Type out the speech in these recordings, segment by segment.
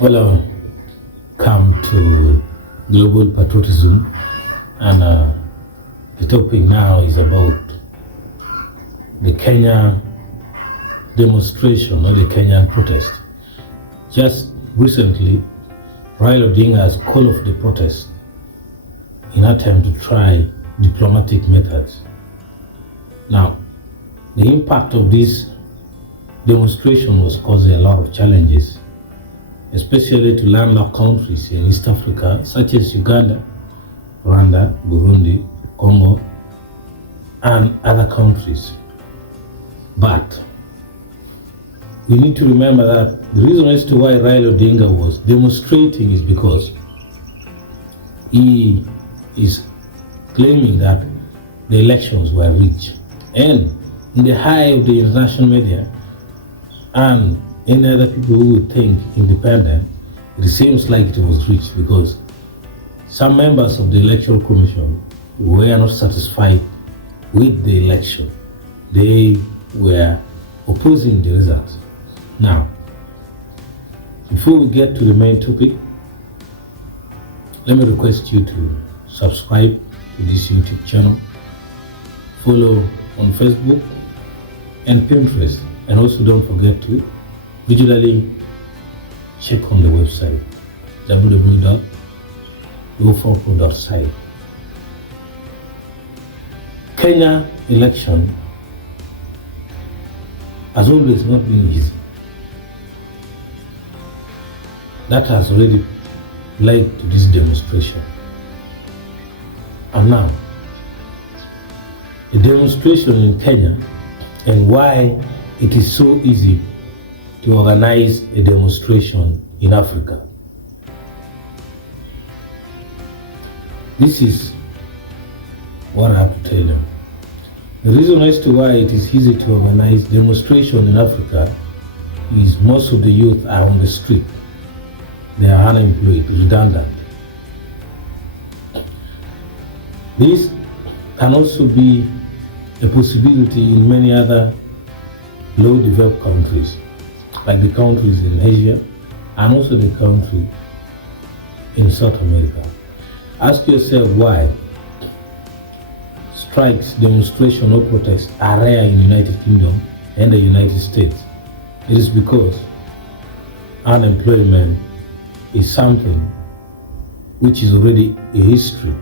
Welcome to Global Patriotism, and the topic now is about the Kenya demonstration or the Kenyan protest. Just recently, Raila Odinga has called off the protest in an attempt to try diplomatic methods. Now, the impact of this demonstration was causing a lot of challenges, especially to landlocked countries in East Africa, such as Uganda, Rwanda, Burundi, Congo, and other countries. But we need to remember that the reason as to why Raila Odinga was demonstrating is because he is claiming that the elections were rigged. And in the eye of the international media and any other people who would think independent, it seems like it was rigged because some members of the Electoral Commission were not satisfied with the election. They were opposing the results. Now, before we get to the main topic, let me request you to subscribe to this YouTube channel, follow on Facebook and Pinterest, and also don't forget to visually check on the website www.ufoco.site. Kenya election has always not been easy. That has already led to this demonstration. And now, the demonstration in Kenya and why it is so easy to organize a demonstration in Africa. This is what I have to tell them. The reason as to why it is easy to organize demonstration in Africa is most of the youth are on the street. They are unemployed, redundant. This can also be a possibility in many other low-developed countries, like the countries in Asia and also the country in South America. Ask yourself why strikes, demonstration or protests are rare in the United Kingdom and the United States. It is because unemployment is something which is already a history.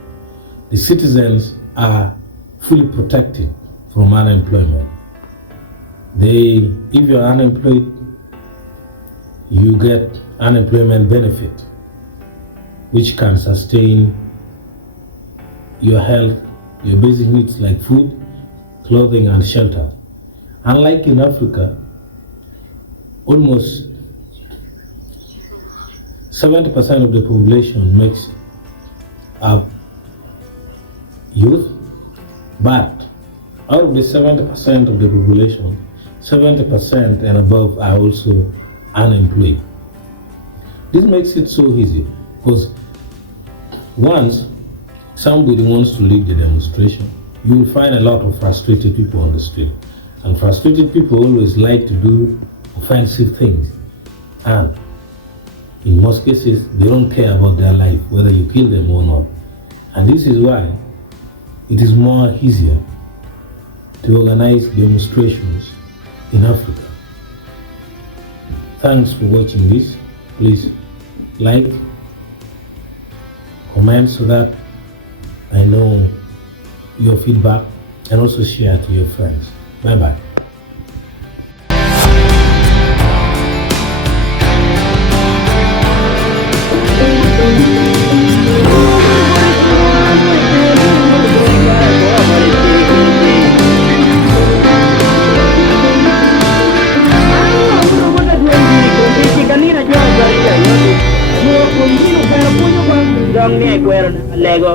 The citizens are fully protected from unemployment. If you're unemployed, you get unemployment benefit, which can sustain your health, your basic needs like food, clothing, and shelter. Unlike in Africa, almost 70% of the population makes up youth, but out of the 70% of the population, 70% and above are also unemployed. This makes it so easy because once somebody wants to lead the demonstration, you will find a lot of frustrated people on the street. And frustrated people always like to do offensive things. And in most cases, they don't care about their life, whether you kill them or not. And this is why it is more easier to organize demonstrations in Africa. Thanks for watching this. Please like, comment so that I know your feedback, and also share to your friends. Bye-bye. Lego.